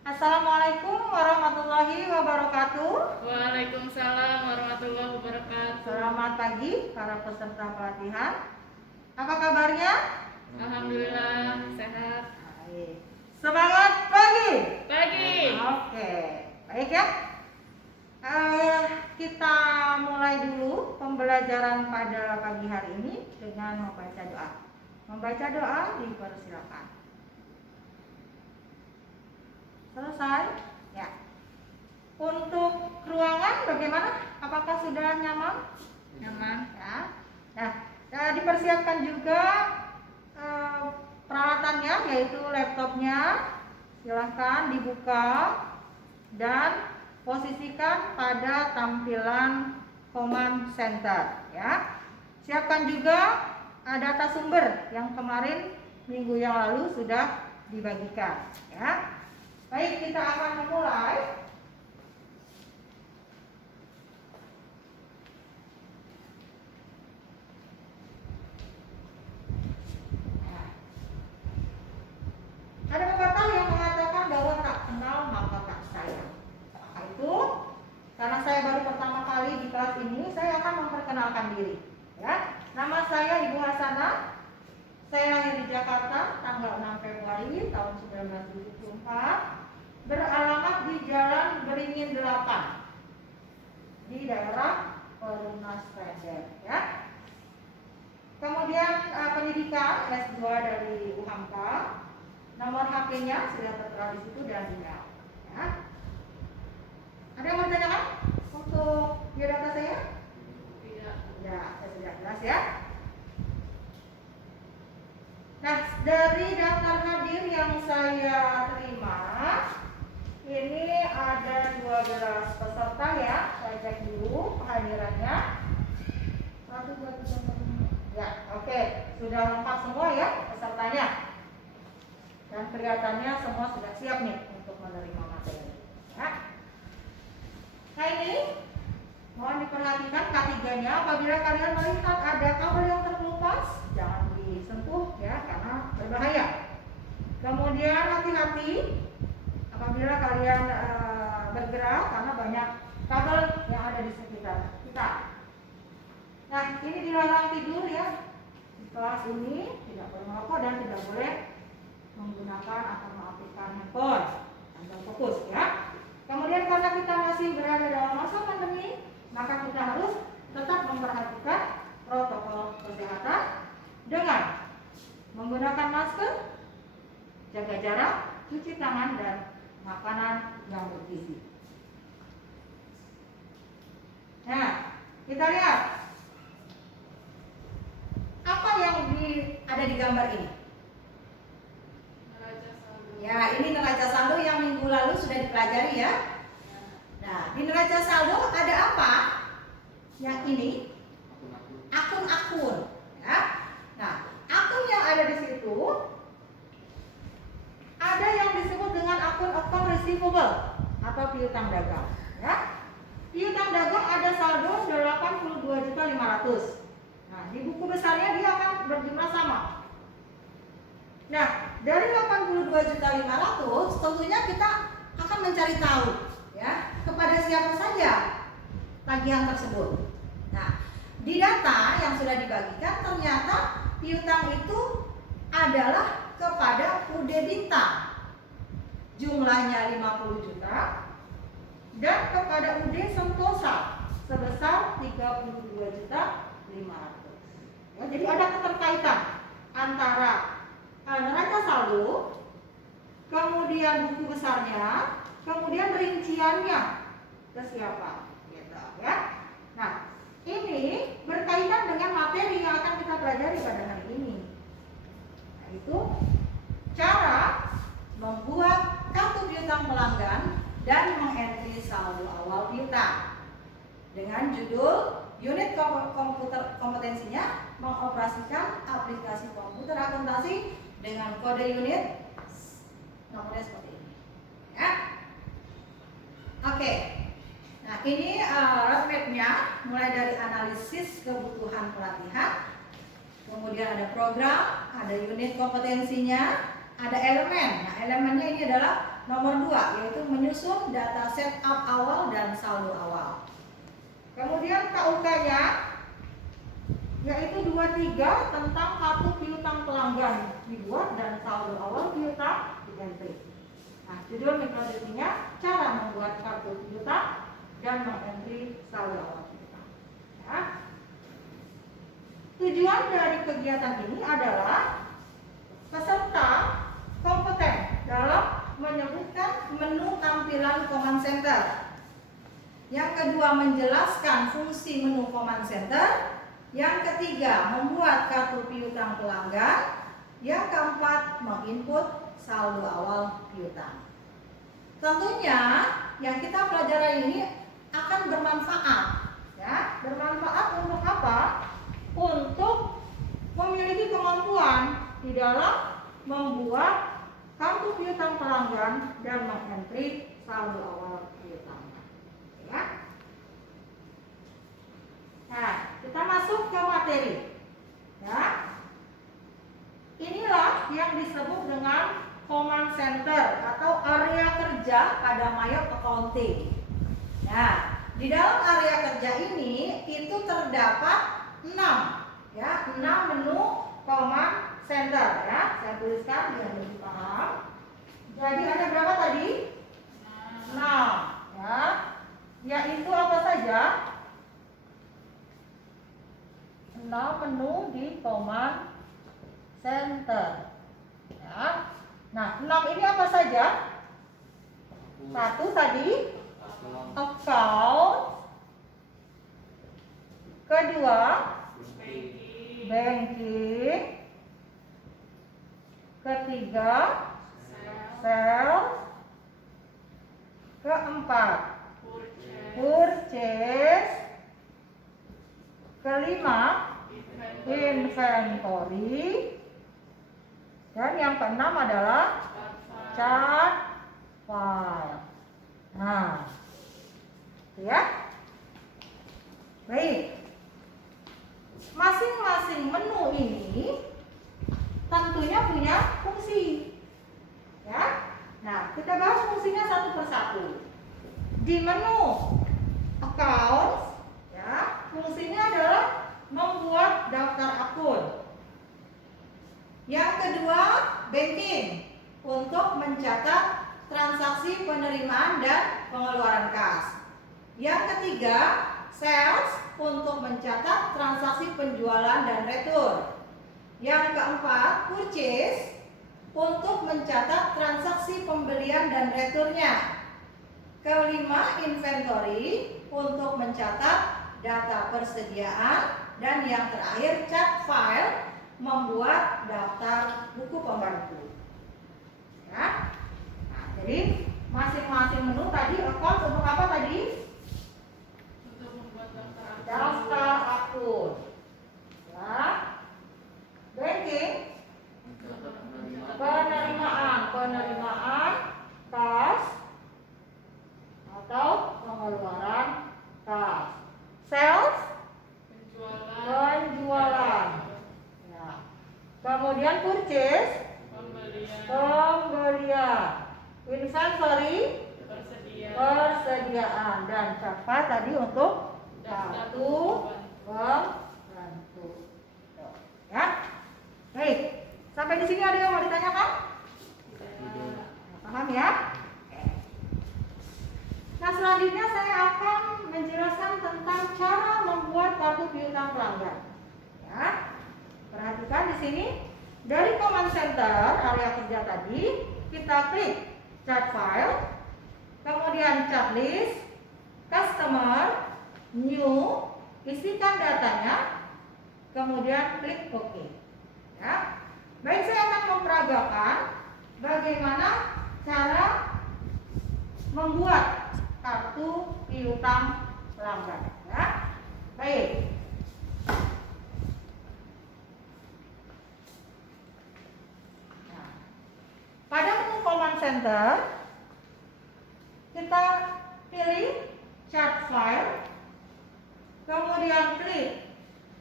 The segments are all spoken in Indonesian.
Assalamualaikum warahmatullahi wabarakatuh. Waalaikumsalam warahmatullahi wabarakatuh. Selamat pagi para peserta pelatihan. Apa kabarnya? Alhamdulillah sehat. Baik. Semangat pagi. Pagi. Oke, baik ya. Kita mulai dulu pembelajaran pada pagi hari ini dengan membaca doa. Membaca doa dipersilakan. Selesai? Ya. Untuk ruangan bagaimana? Apakah sudah nyaman? Nyaman. Ya. Nah, dipersiapkan juga peralatannya, yaitu laptopnya. Silahkan dibuka dan posisikan pada tampilan command center. Ya. Siapkan juga data sumber yang kemarin minggu yang lalu sudah dibagikan. Ya. Baik, kita akan memulai. Ada pepatah yang mengatakan bahwa tak kenal maka tak sayang. Maka itu, karena saya baru pertama kali di kelas ini, saya akan memperkenalkan diri. Ya, nama saya Ibu Hasanah. Saya lahir di Jakarta tanggal 6 Februari tahun 1974. Beralamat di Jalan Beringin 8 di daerah Perumnas Klender, ya. Kemudian pendidikan S2 dari UHAMKA. Nomor HP-nya sudah tertera di situ dan email, ya. Ada yang mau ditanyakan untuk biodata saya? Tidak. Ya, saya sudah jelas ya. Nah, dari daftar hadir yang saya terima, ini ada 12 peserta ya. Saya cek dulu kehadirannya. 1, 2, 3, 4, 5. Ya, oke. Sudah lengkap semua ya pesertanya. Dan kelihatannya semua sudah siap nih untuk menerima materi. Ya. Nah, ini mohon diperhatikan K3-nya. Apabila kalian melihat ada kabel yang terkelupas, jangan disentuh ya, karena berbahaya. Kemudian hati-hati apabila kalian bergerak, karena banyak kabel yang ada di sekitar kita. Nah, ini dilarang tidur ya. Di kelas ini tidak boleh merokok dan tidak boleh menggunakan atau mengaktifkan handphone. Anda fokus ya. Kemudian karena kita masih berada dalam masa pandemi, maka kita harus tetap memperhatikan protokol kesehatan dengan menggunakan masker, jaga jarak, cuci tangan, dan makanan yang bergizi. Nah, kita lihat apa yang ada di gambar ini. Neraca saldo. Ya, ini neraca saldo yang minggu lalu sudah dipelajari ya. Nah, di neraca saldo ada apa? Yang ini akun-akun. Ya. Nah, akun yang ada di situ ada yang disebut dengan akun account receivable atau piutang dagang. Ya. Piutang dagang ada saldo 82.500.000. Nah, di buku besarnya dia akan berjumlah sama. Nah, dari 82.500.000 tentunya kita akan mencari tahu ya kepada siapa saja tagihan tersebut. Nah, di data yang sudah dibagikan ternyata piutang itu adalah kepada UD Bintang, jumlahnya 50 juta, dan kepada UD Sentosa sebesar 32.500.000. Ya, jadi ada keterkaitan antara neraca saldo, kemudian buku besarnya, kemudian rinciannya ke siapa, gitu ya. Nah, ini berkaitan dengan materi yang akan kita pelajari pada hari ini, yaitu cara membuat kartu piutang pelanggan dan mengentri saldo awal piutang dengan judul unit komputer kompetensinya mengoperasikan aplikasi komputer akuntansi dengan kode unit nomornya seperti ini ya. Oke. Nah, ini roadmap-nya mulai dari analisis kebutuhan pelatihan, kemudian ada program, ada unit kompetensinya, ada elemen. Nah, elemennya ini adalah nomor 2, yaitu menyusun data setup awal dan saldo awal. Kemudian KUK-nya yaitu 23 tentang kartu piutang pelanggan dibuat dan saldo awal piutang dientry. Nah, judul mikrodeskripsinya cara membuat kartu piutang dan mengentry saldo awal piutang. Ya. Tujuan dari kegiatan ini adalah peserta kompeten dalam menyebutkan menu tampilan command center. Yang kedua, menjelaskan fungsi menu command center. Yang ketiga, membuat kartu piutang pelanggan. Yang keempat, menginput saldo awal piutang. Tentunya yang kita pelajari ini akan bermanfaat, ya. Bermanfaat untuk apa? Untuk memiliki kemampuan di dalam membuat kartu piutang pelanggan dan mengentry saldo awal piutang. Ya. Nah, kita masuk ke materi. Ya. Inilah yang disebut dengan command center atau area kerja pada Mayo Accounting. Nah, di dalam area kerja ini itu terdapat 6 menu command center, ya. Saya tuliskan biar lebih paham. Jadi ada berapa tadi? 6, ya. Yaitu apa saja? 6 menu di command center. Ya. Nah, 6 ini apa saja? 1 tadi account. Kedua, banking. Ketiga, sales. Keempat, purchase. Kelima, inventory. Dan yang keenam adalah chart file. Nah, ya. Baik. Masing-masing menu ini tentunya punya fungsi. Ya. Nah, kita bahas fungsinya satu persatu. Di menu accounts, ya, fungsinya adalah membuat daftar akun. Yang kedua, banking, untuk mencatat transaksi penerimaan dan pengeluaran kas. Yang ketiga, sales, untuk mencatat transaksi penjualan dan retur. Yang keempat, purchase, untuk mencatat transaksi pembelian dan returnya. Kelima, inventory, untuk mencatat data persediaan. Dan yang terakhir, chart file, membuat daftar buku pembantu. Ya. Nah, jadi masing-masing menu tadi account untuk apa tadi? Untuk membuat Daftar akun. Ya. Banking, penerimaan kas atau pengeluaran kas. Sales, penjualan. Ya. Kemudian purchase, pembelian. Inventory, persediaan. Dan chart file tadi untuk kartu pembantu. Ya. Baik. Sampai di sini ada yang mau ditanyakan? Paham ya? Nah, selanjutnya saya akan menjelaskan tentang cara membuat kartu piutang pelanggan. Ya. Perhatikan di sini, dari command center area kerja tadi, kita klik chart file, kemudian chart list, customer, new, isikan datanya, kemudian klik OK. Ya. Baik, saya akan memperagakan bagaimana cara membuat kartu piutang pelanggan. Ya. Baik. Nah, pada menu command center kita pilih chart file, kemudian klik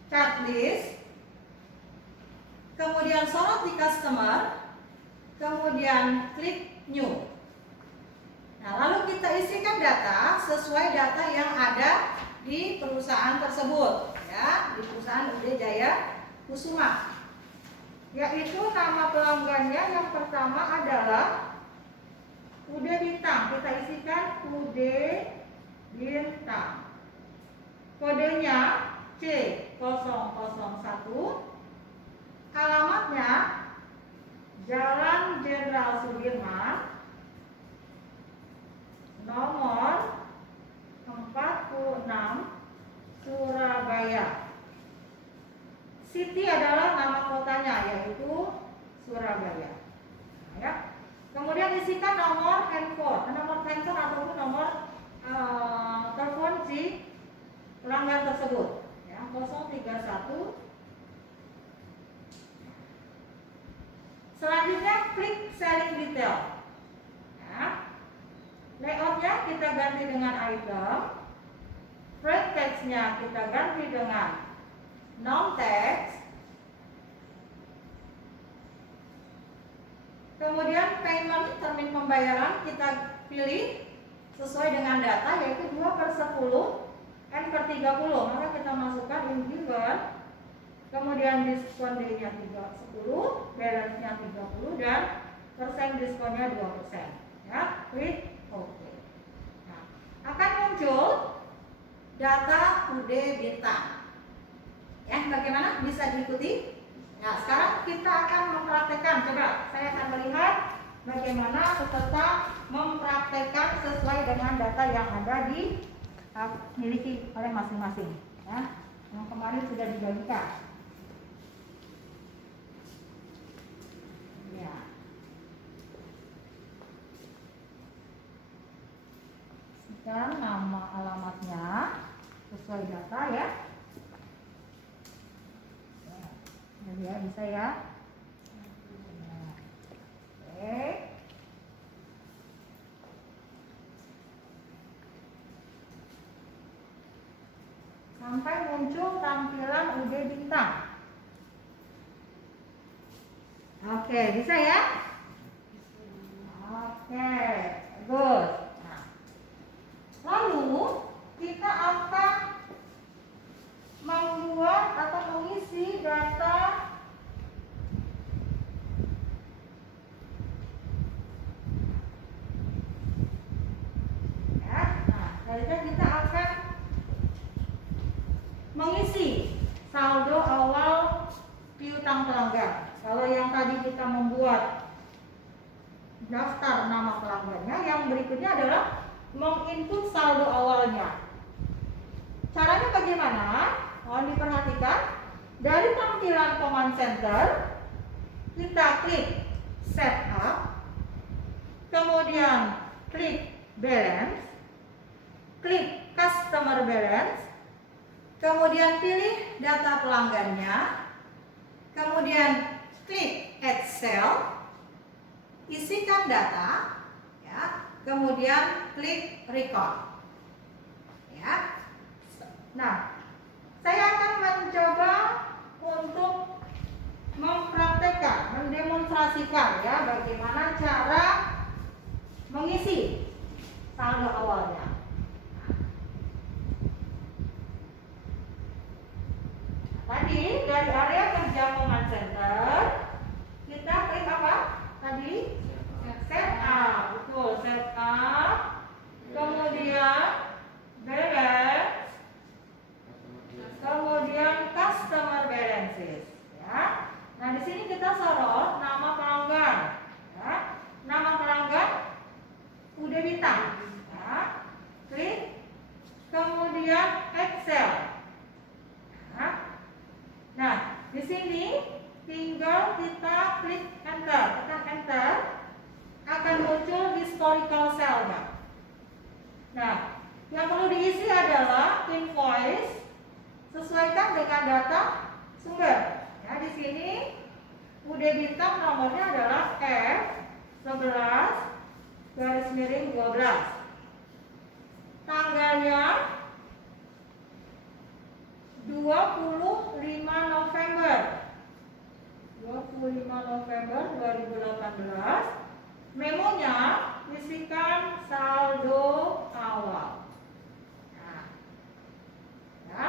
chart list, kemudian sorot di customer, kemudian klik new. kita isikan data sesuai data yang ada di perusahaan tersebut, ya, di perusahaan UD Jaya Kusuma. Yaitu nama pelanggannya yang pertama adalah UD Bintang. Kita isikan UD Bintang. Kodenya C001. Alamatnya Jalan Jenderal Sudirman, nomor 46, Surabaya. City adalah nama kotanya, yaitu Surabaya. Ya. Kemudian isikan nomor handphone ataupun nomor telepon si pelanggan tersebut. Ya, 031. Selanjutnya klik selling detail. Ya. Layoutnya kita ganti dengan item. Front text-nya kita ganti dengan non text. Kemudian payment, termin pembayaran kita pilih sesuai dengan data, yaitu 2/10 N/30. Maka kita masukkan in given. Kemudian diskon day-nya 10, balance-nya 30, dan persen diskonnya 2%. Ya, klik OK. Nah, akan muncul data UD Bintang. Ya, bagaimana? Bisa diikuti? Nah, sekarang kita akan mempraktekkan. Coba saya akan melihat bagaimana peserta mempraktekkan sesuai dengan data yang ada dimiliki oleh masing-masing. Ya, yang kemarin sudah dibagikan. Ya. Sekarang nama alamatnya sesuai data ya. Ya, bisa ya. Oke. Sampai muncul tampilan UD Bintang. Oke, bisa ya? Oke, good. Nah, lalu kita akan membuat atau mengisi data ya. Nah, selanjutnya kita akan mengisi saldo awal piutang pelanggan. Kalau yang tadi kita membuat daftar nama pelanggannya, yang berikutnya adalah menginput saldo awalnya. Caranya bagaimana? Mohon diperhatikan. Dari tampilan command center, kita klik setup, kemudian klik balance, klik customer balance, kemudian pilih data pelanggannya, kemudian klik add cell, isikan data, ya, kemudian klik record. Ya. Nah, saya akan mencoba untuk mempraktekkan, mendemonstrasikan ya bagaimana cara mengisi saldo awalnya. Tadi dari area kerja command center kita klik apa? Tadi setup, betul, setup. Kemudian balance, kemudian customer balances. Ya. Nah di sini kita sorot nama pelanggan. Ya. Nama pelanggan UD Bintang. Ya. Klik, kemudian Excel. Ya. Nah, di sini tinggal kita klik enter, tekan enter, akan muncul historical cell-nya. Nah, yang perlu diisi adalah invoice, sesuaikan dengan data sumber. Ya, di sini UD Bintang nomornya adalah F11/12. Tanggalnya 25 November 2018. Memonya isikan saldo awal. Nah, ya.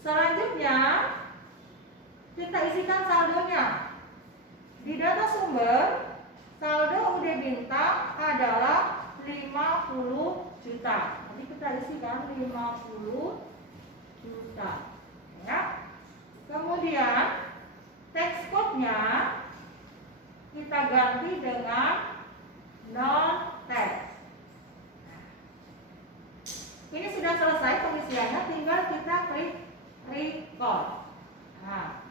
Selanjutnya kita isikan saldonya. Di data sumber, saldo UD Bintang adalah 50 juta. Nanti kita isikan 50 juta. Ya. Kemudian teks code-nya kita ganti dengan non teks. Ini sudah selesai pengisiannya, tinggal kita klik record. Nah,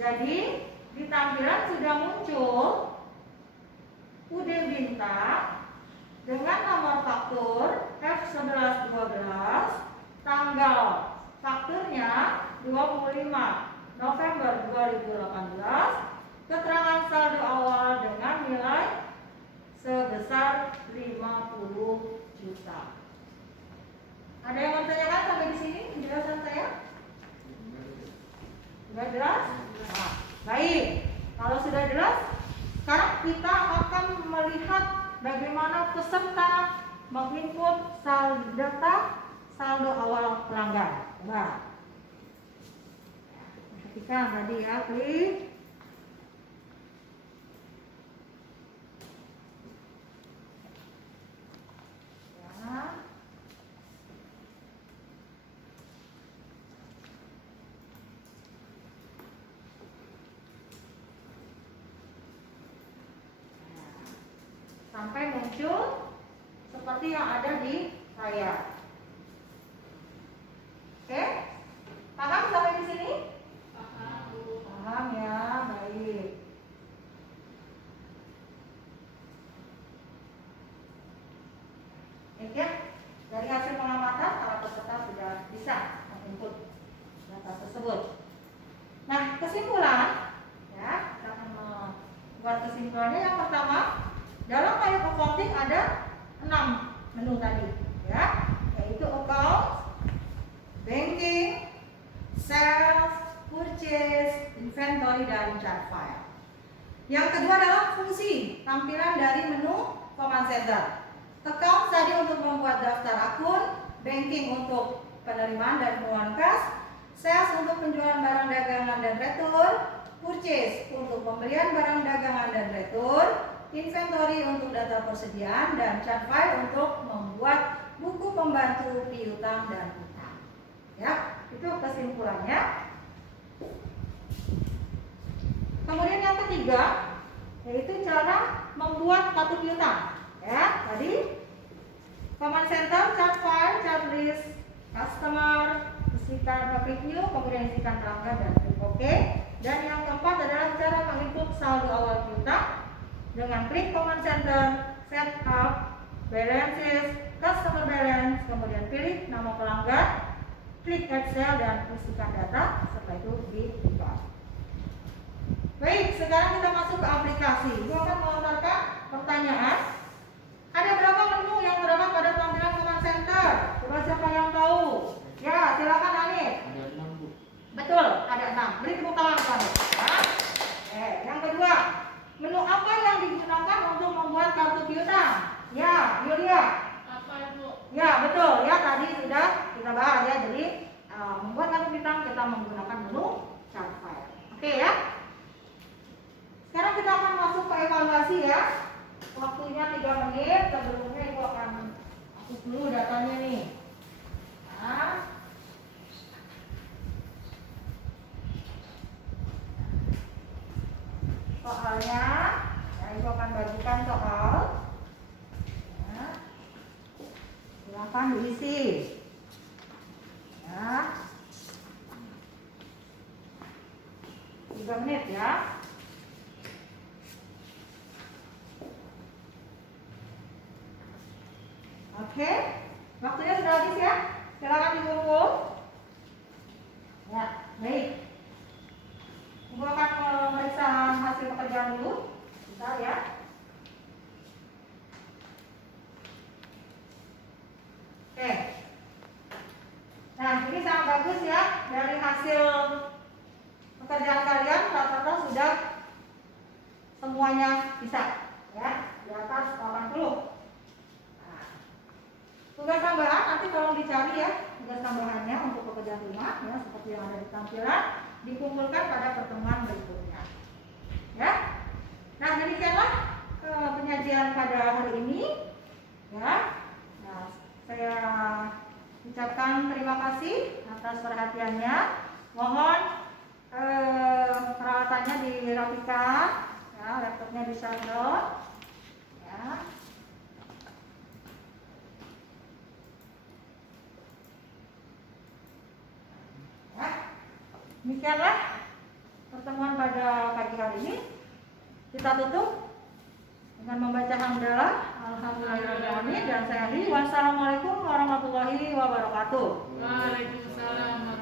jadi di tampilan sudah muncul UD Bintang dengan nomor faktur F1112, tanggal fakturnya 25 November 2018, keterangan saldo awal dengan nilai sebesar 50 juta. Ada yang mau tanyakan sampai di sini penjelasan saya? Sudah jelas? Nah, baik. Kalau sudah jelas, sekarang kita akan melihat bagaimana peserta menginput data saldo awal pelanggan. Coba. Perhatikan tadi ya, klik. Ya. Sampai muncul seperti yang ada di layar. Oke? Paham sampai di sini? Paham ya, baik. Ya, dari hasil pengamatan para peserta sudah bisa menginput data tersebut. Nah, kesimpulan, ya, kita akan membuat kesimpulannya. Yang pertama, dalam file accounting ada 6 menu tadi, ya, yaitu account, banking, sales, purchase, inventory, dan chart file. Yang kedua adalah fungsi tampilan dari menu command center. Account tadi untuk membuat daftar akun, banking untuk penerimaan dan pengeluaran kas, sales untuk penjualan barang dagangan dan retur, purchase untuk pembelian barang dagangan dan retur, inventory untuk data persediaan, dan chart file untuk membuat buku pembantu piutang dan utang. Ya, itu kesimpulannya. Kemudian yang ketiga yaitu cara membuat kartu piutang. Ya, tadi command center, chart file, chart list, customer, isikan klik new, kemudian isikan pelanggan dan klik OK. Dan yang keempat adalah cara menginput saldo awal piutang dengan klik command center, set up, balances, customer balance, kemudian pilih nama pelanggan, klik add cell dan isikan data, setelah itu di record. Baik, sekarang kita masuk ke aplikasi. Ibu akan melontarkan pertanyaan. Ada berapa menu yang terdapat pada tampilan command center? Coba siapa yang tahu? Ya, silakan Anit. Ada 6, Bu. Betul, ada 6. Beri tepuk tangan kepada. Ya. Yang kedua, menu apa yang digunakan untuk membuat kartu piutang? Ya, Yulia. Apa itu? Ya, betul. Ya, tadi sudah kita bahas ya. Jadi membuat kartu piutang kita menggunakan menu chart file. Oke ya. Sekarang kita akan masuk ke evaluasi ya. Waktunya 3 menit. Sebelumnya Ibu akan masuk dulu datanya nih. Nah. Soalnya, ya, Ibu akan bagikan soal. Ya. Silakan diisi. Ya. 3 menit ya. Oke, waktunya sudah habis ya. Silakan dikumpul. Ya, baik. Ibu akan memeriksa hasil pekerjaan dulu. Bentar ya. Oke. Nah, ini sangat bagus ya. Dari hasil pekerjaan kalian rata-rata sudah semuanya bisa ya, di atas 80. Tugas tambahan nanti tolong dicari ya, tugas tambahannya untuk pekerjaan rumah ya, seperti yang ada di tampilan, dikumpulkan pada pertemuan berikutnya. Ya. Nah, demikianlah penyajian pada hari ini. Ya. Nah, saya ucapkan terima kasih atas perhatiannya. Mohon peralatannya dirapikan, ya, laptopnya di-shutdown. Ya. Ya. Demikianlah pertemuan pada pagi hari ini. Kita tutup dengan membaca hamdalah. Alhamdulillahirobbilalamin. Dan saya akhiri. Wassalamualaikum warahmatullahi wabarakatuh. Waalaikumsalam.